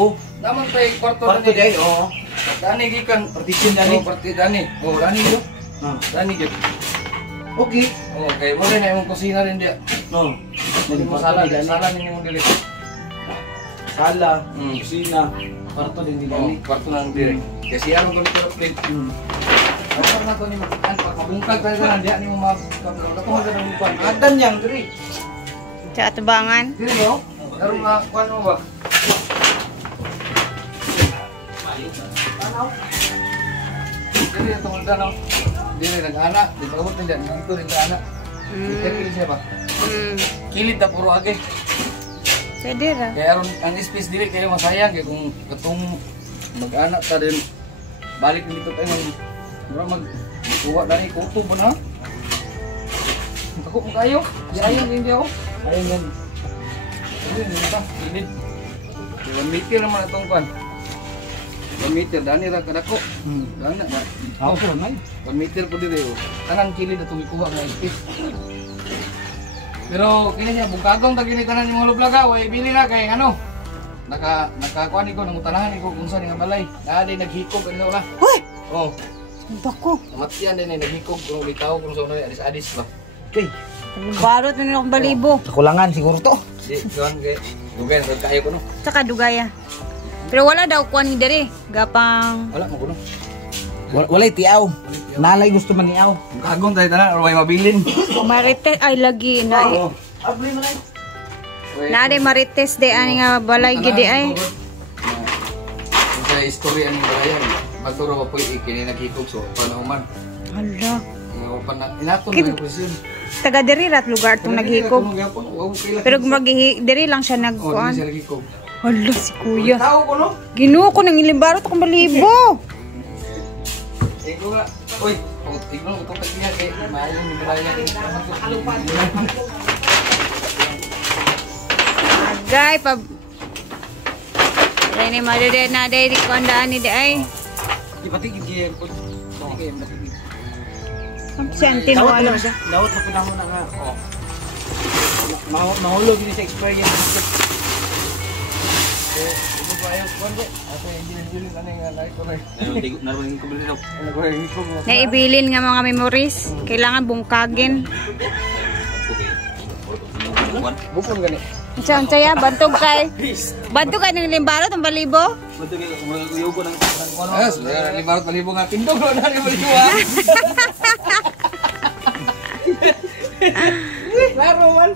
Oo. Naman kay kwarto Day, oo. Dani gikan Partition dani. Parti dani. Oh, dani yo. Dani gid. Okay. Okay, mo rin imong kusina rin dia. No. Sala ninyo dili. Sala, kusina, kwarto din nila. Kwarto nang diri. Kasi ano ko nito plate. Ako na to ni makan pag mabungkag tayo na dia nimo mabungkag. Ako maganda ng pan. Adan yang diri. Sa atubangan. Dili mo? Pero kuan mo ba? Dili itong dano. Dili nag-ana, di ba mo tinda dito rin ana. Kili siya ba? Kilit na puro age. Pwede ra. Kaya aron ang space dili kayo masayang kay kung katong mag-ana ta din balik dito tayo bro magkuha na ni kuto ba na? Ako mo kayo. Sayang din dia oh. Sayang yan. Ini ba? Kilit. 1 meter naman atong kwan. 1 meter dani ra kadako. Dana na. Ako na. 1 meter po dire oh. Kanang kilid atong ikuha nga space. Pero kini niya bungkagong tag gini tanan imong lublaga way bili na kay ano. Nakakuan ko nangutanahan ko kung saan nga balay. Naa day naghikog kanina wala. Hoy! Oh. Bako. Namatian din naghikog kung bitaw kung saan adis-adis ba. Okay. Barot na akong balibo. Kakulangan siguro to. Di kuan kay dugan sa kayo ko no. Saka dugaya. Pero wala daw kuan ni dere. Gapang Wala mo kuno. Walay tiaw. Nalay gusto man niaw. Kagong tayo tanan or may mabilin. marites ay lagi na. Abli man ay. Na de marites de ani nga balay gidi ay. Sa istorya ning balayan. Magturo pa po kini naghikog so panahuman. Hala. Inaton na ko sin. Taga diri rat lugar tong naghikog. Pero diri lang siya nagkuan. Hala si kuya. Tao ko no. Ginuo ko nang ilimbarot akong balibo. Uy, tignan mo itong kanya kay maayong ni Brian. Agay pa. Rene madede na day di kondaan ni day. Ipatigid giyan ko. Okay, matigid. Ang siyente no alam. Dawat na panahon na nga. Mahulog din sa experience. Ito pa yung konti. Ako yung gilin-gilin ano yung alay ko rin. Naroon ko bilhin ako. Ano ko yung hikog mo. Naibilin nga mga memories. Kailangan bungkagin. Bukon gani. Saan saya? Bantog kay. Bantog kay ng limbarot ang balibo? Bantog kay uyog ko ng Yes, libarot palibo nga pindog lo na ni balibo ha. Klaro man.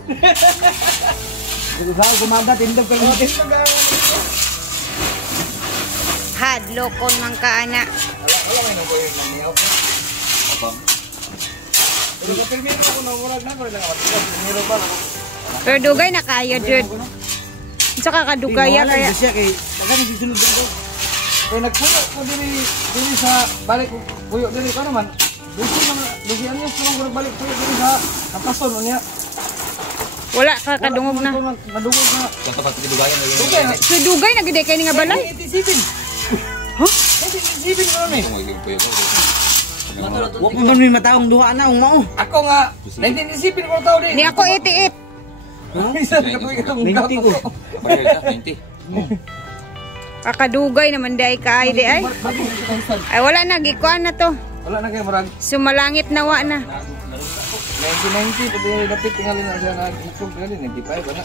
Dito sa gumanda tindog ka mo tindog. Hadlokon man ka ana. Wala may nang boy nang niyaw. Abang. Pero ko permiro ko na murag na ko lang ako. Permiro ba ako? Pero dugay na kayo jud. Saka kadugaya kaya. Siya kay taga ni sulod dito. Kaya nagpuyo ko dili sa balik ko puyo dili ka naman. Dugi ano yung balik puyo dili sa kapason niya. Wala ka kadungog na. Madungog na. Yung tapat kidugayan na Dugay na. So dugay na gid kay nga balay. 87. Huh? 87 ko ni. Wa ko man may mataong duha na mao. Ako nga 1987 ko tao di. Ni ako 88. Minsan ka tuig itong gato ko. 90. Kakadugay naman day ka ay di ay. Ay wala na gikuan na to. Wala na kayo marag. Sumalangit nawa na. 1990 pati dapat tingali na siya na ikog kali 95 wala.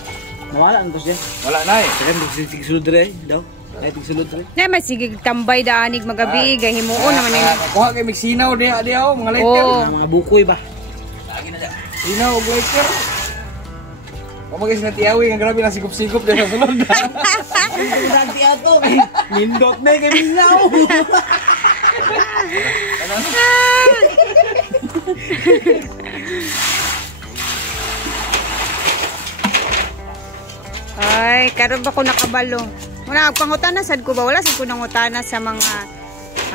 Nawala ang siya. Wala na eh. Kaya sig sulod dre daw. Ay sulod dre. Na may sige tambay daanig magabi gahimuon naman ni. Kuha kay migsinaw di mga letter. Mga bukoy ba. Lagi na siya. Sinaw og letter. Pamagay na tiyawi nga grabe na sigop-sigop din sa sulod. Dati ato. Nindot na kay minaw. Ay, karon ba ko nakabalo? Muna pangutana sad ko ba wala sad ko nangutana sa mga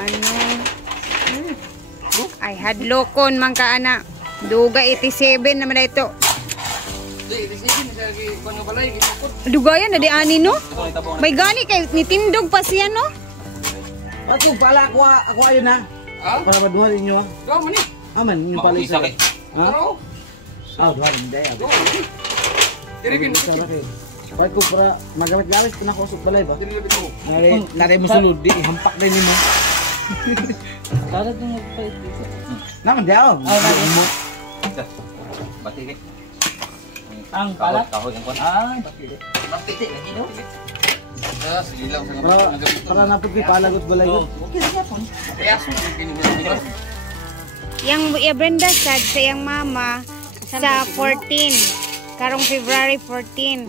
ano. Ay hadlokon man ka ana. Duga 87 naman na ito. Dugayan na di ani no? May gani kay nitindog pa siya no? Pati pala ako ayo na. Para maduha ninyo. Go man ni. Aman yung pala isa. Ano? Ah, duha din day. Diri bin. Kahit ko para magamit-gamit ko na kusog balay ba? Dili bitaw. Naray mo sulod, di hampak din mo. Darat yung magpait dito. Naman di ako. Mo. Bati ni. Ang palat. Kahoy ang kwan. Ay, bakit? Bakit lagi no? Sige lang sa Para naputi palagot balay ko. Okay na po. Kaya so kini Yang Brenda sad sa yang mama sa 14. Karong February 14.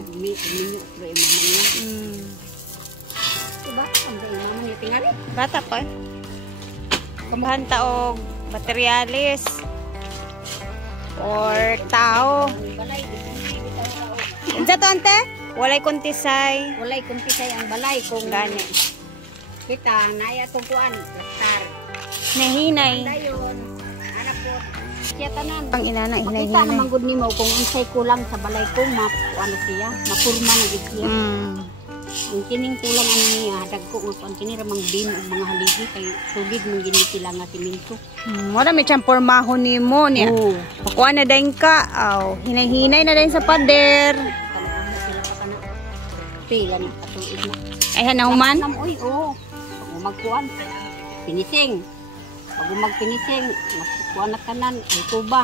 Diba? Ang dahil mama niya tingali. Bata pa. Kumbahan taog materialis or tao. Balay, bitaw. Unsa to ante? Walay kuntisay. Walay kuntisay ang balay kung Gani. kita naya tungkuan. Tar. Nahinay. Dayon. Anak ko. Siya tanan. Pang inana Makita hinay-hinay. naman gud nimo kung unsay kulang sa balay ko ano siya, mapurma na gid siya. Ang kining kulang ano niya, dagko nga kung kini ramang bin og mga haligi kay sugid man gini sila nga siminto. Wala may siyang pormahon nimo niya. Oo. Pakuha na dahin ka. Aw, hinay-hinay na dahin sa pader. Kanang sila pa kana. Pila na katuig na. Ay hanahuman. Nam oy, oo. Pag magkuan, finising. Pag magfinising, magkuan na tanan, ay tuba.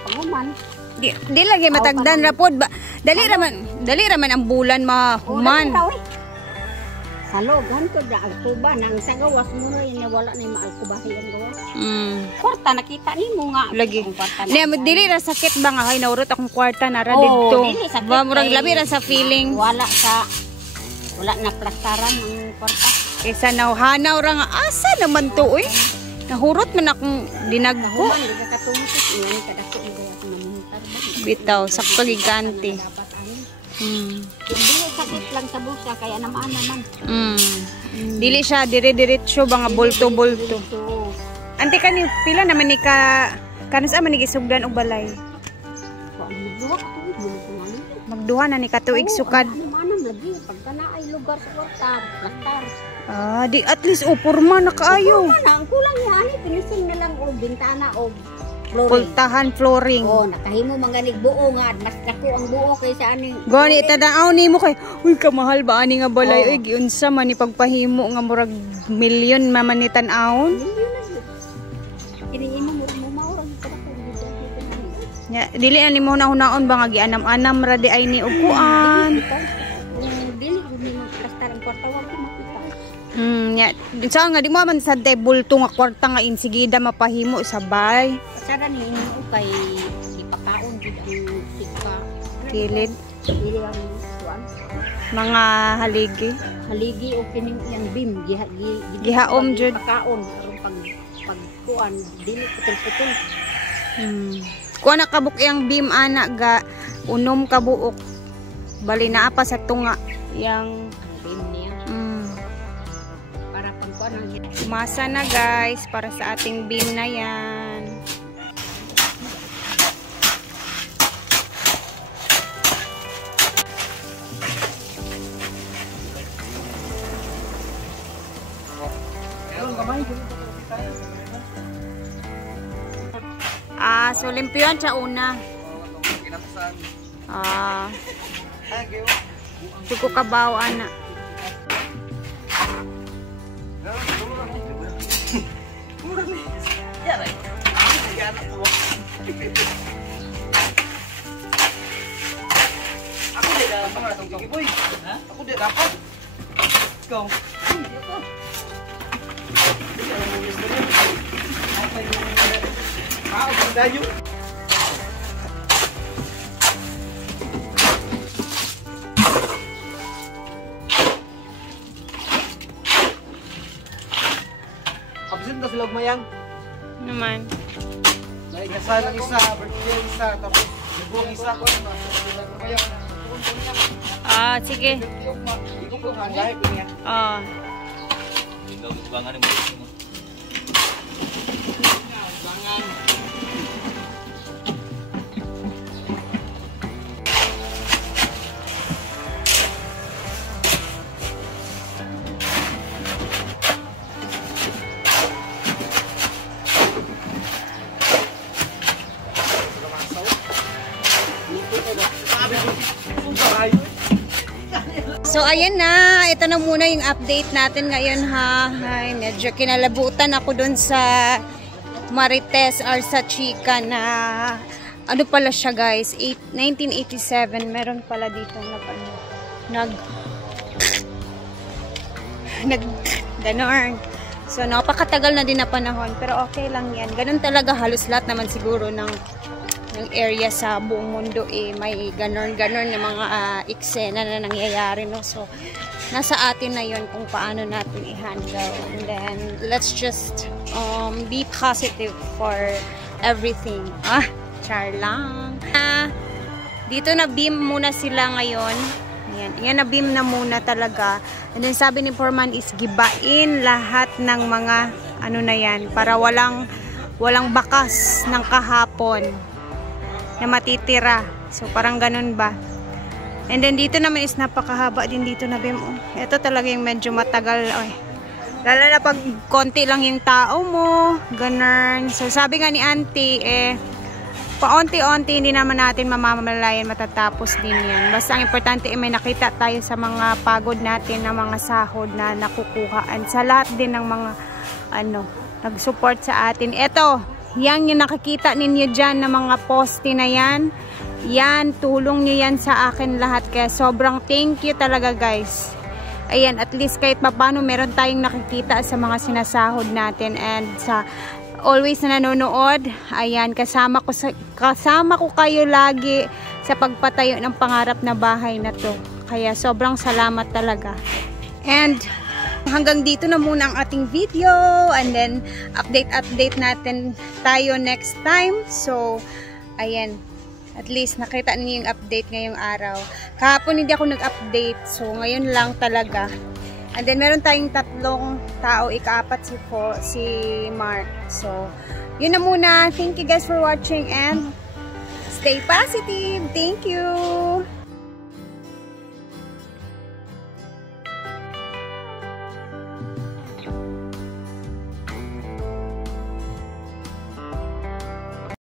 Pag uman, Di lagi matagdan rapod ba. Dali raman ang bulan mahuman. sa loob, hanto da altuba nang sa gawas mo na wala na yung maalkubahi ang gawas. Kwarta nakita nimo nga. Lagi. Ang kwarta na. Niya dili ra sakit ba nga kay naurot akong kwarta na ra Oo, didto. dili sakit Ba murag kay- labi ra sa feeling. Wala na plastaran ang kwarta. Kaysa nauhanaw ra nga asa naman to oy. Nahurot man akong dinagko. Human, di ka katumutot. Iyan kadako ang gawas na mamuntar ba? Bitaw sakto giganti. Dapat ano. Mm. Hindi sakit lang sa bulsa kaya naman naman. Dili siya dire-diretso ba nga bulto-bulto. So, Ante kani pila naman ni ka kanus man ni gisugdan og balay. kung magduwa ka tuwid mo kung ano. Magduha na ni katuig sukad. Ano manam lagi pagka na ay lugar sa kwarta, plastar. Ah, di at least upurma na kaayo. Ano ang kulang niya ani pinising na lang og bintana og flooring. Pultahan flooring. Oh, nakahimo manganig buo nga mas dako ang buo kaysa ani. Gani tadaaw nimo kay uy kamahal ba ani nga balay oy giunsa man ni pagpahimo nga murag milyon man ni tan-awon. Kini imo mo maurag ka ko Ya, dili ani mo hunaon ba nga gianam-anam ra di ay ni og kuan. Dili gud ni plastar ang kwarta wa ko makita. Ya, sa nga di mo man sa bulto nga kwarta nga insigida mapahimo sabay. Sada ni imo kay ipakaon gid ang sigpa. Kilid Dili ang kuan. mga haligi. Haligi o kining iyang bim Gihaom jud. pagkaon aron pag kuan dili putol-putol. Kuha na kabuk yang beam ana ga unom ka buok. Bali naa pa sa tunga yang Bim niya para pag kuan ang umasa na guys para sa ating beam na yan. So limpyuan siya una. Suko kabaw ana. Ako di dapat atong gigiboy. Ako di dapat. Ikaw. Ako dayo. Absent na sila mayang. Naman. Nasa lang isa, birthday isa, tapos nagbuwang isa. Sige. Ito po ang lahi po niya. Sabi ko, ayan na. Ito na muna yung update natin ngayon ha. Ay, medyo kinalabutan ako dun sa Marites or sa Chika na ano pala siya guys, 1987. Meron pala dito ganon. So, napakatagal na din na panahon. Pero okay lang yan. Ganun talaga halos lahat naman siguro ng area sa buong mundo may ganon na mga eksena na nangyayari, no? So, nasa atin na yon kung paano natin i-handle. And then, let's just be positive for everything. Char lang. Dito na beam muna sila ngayon. Yan na beam na muna talaga. And then, sabi ni Foreman is gibain lahat ng mga ano na yan para walang bakas ng kahapon na matitira. So, parang ganun ba. And then, dito naman is napakahaba din dito na beam. Ito talaga yung medyo matagal. Lalo na pag konti lang yung tao mo. Ganun. So, sabi nga ni auntie, paunti-unti, hindi naman natin mamamalayan matatapos din yan. Basta ang importante may nakita tayo sa mga pagod natin na mga sahod na nakukuhaan. Sa lahat din ng mga nag-support sa atin. Ito, yan yung nakikita ninyo dyan na mga poste na yan. Yan, tulong nyo yan sa akin lahat. Kaya sobrang thank you talaga guys. Ayan, at least kahit paano meron tayong nakikita sa mga sinasahod natin. And sa always na nanonood, ayan, kasama ko kayo lagi sa pagpatayo ng pangarap na bahay na to. Kaya sobrang salamat talaga. And hanggang dito na muna ang ating video, and then update natin tayo next time. So ayan, at least nakita niyo yung update ngayong araw. Kahapon hindi ako nag-update, so ngayon lang talaga. And then meron tayong 3 tao, ika-4 si Mark. So yun na muna. Thank you guys for watching and stay positive. Thank you.